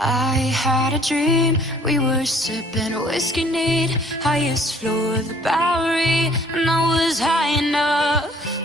I had a dream, we were sipping whiskey neat, highest floor of the Bowery, and I was high enough.